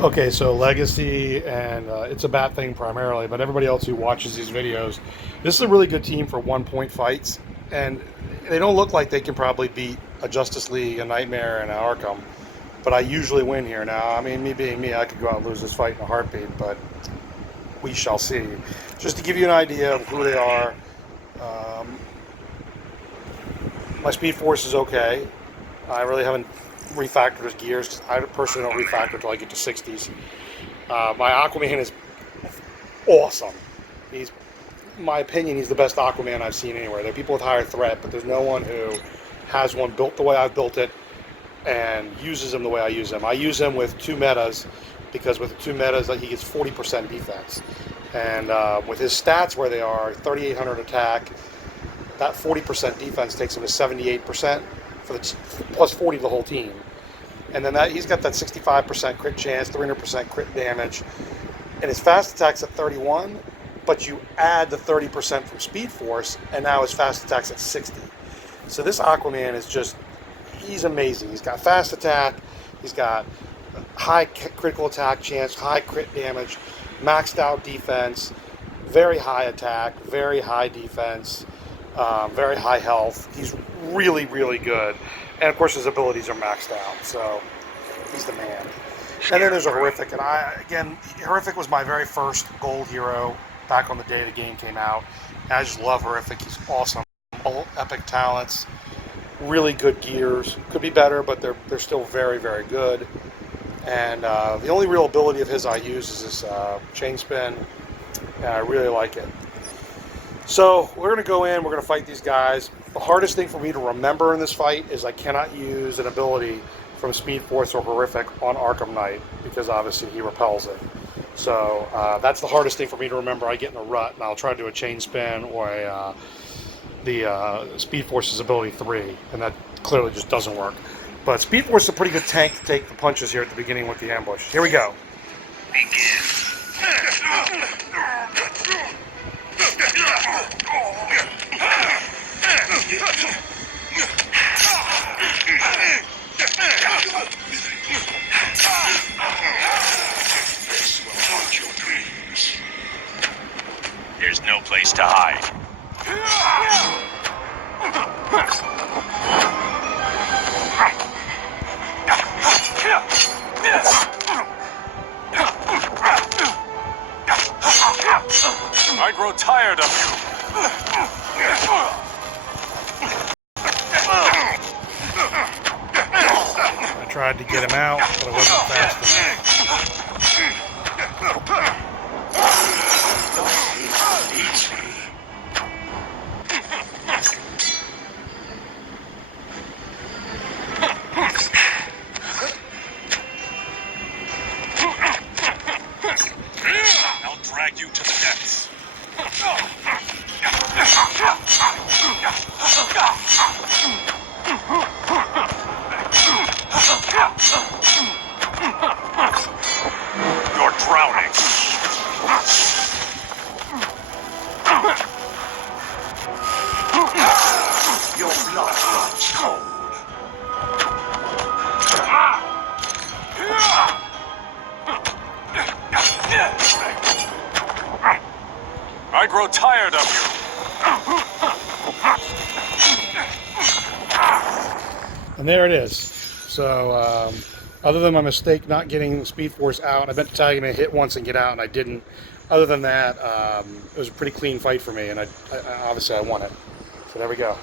Okay, so Legacy, and it's a bad thing primarily, but everybody else who watches these videos, this is a really good team for 1 point fights, and they don't look like they can probably beat a Justice League, a Nightmare, and an Arkham, but I usually win here now. I mean, me being me, I could go out and lose this fight in a heartbeat, but we shall see. Just to give you an idea of who they are, um, my Speed Force is okay. I really haven't refactored his gears because I personally don't refactor until I get to 60s. My Aquaman is awesome. He's, in my opinion, he's the best Aquaman I've seen anywhere. There are people with higher threat, but there's no one who has one built the way I've built it and uses him the way I use him. I use him with two metas because with the two metas, he gets 40% defense. And with his stats where they are, 3,800 attack, that 40% defense takes him to 78% for the plus 40 to the whole team. And then he's got that 65% crit chance, 300% crit damage, and his fast attack's at 31, but you add the 30% from Speed Force, and now his fast attack's at 60. So this Aquaman is just, he's amazing. He's got fast attack, he's got high critical attack chance, high crit damage, maxed out defense, very high attack, very high defense, very high health. He's really, really good. And of course his abilities are maxed out, so he's the man. And then there's a Horrific, and Horrific was my very first gold hero back on the day the game came out. And I just love Horrific. He's awesome. All epic talents, really good gears. Could be better, but they're still very, very good. And the only real ability of his I use is this chain spin, and I really like it. So we're going to go in, we're going to fight these guys. The hardest thing for me to remember in this fight is I cannot use an ability from Speed Force or Horrific on Arkham Knight because obviously he repels it. So that's the hardest thing for me to remember. I get in a rut and I'll try to do a chain spin or the Speed Force's ability 3, and that clearly just doesn't work. But Speed Force is a pretty good tank to take the punches here at the beginning with the ambush. Here we go. There's no place to hide. I grow tired of you. I tried to get him out, but I wasn't fast enough. I'll drag you to the depths. You're drowning. Your blood runs cold. I grow tired of you. And there it is. So, other than my mistake not getting Speed Force out, I meant to tell you to hit once and get out, and I didn't. Other than that, it was a pretty clean fight for me, and I obviously I won it. So there we go.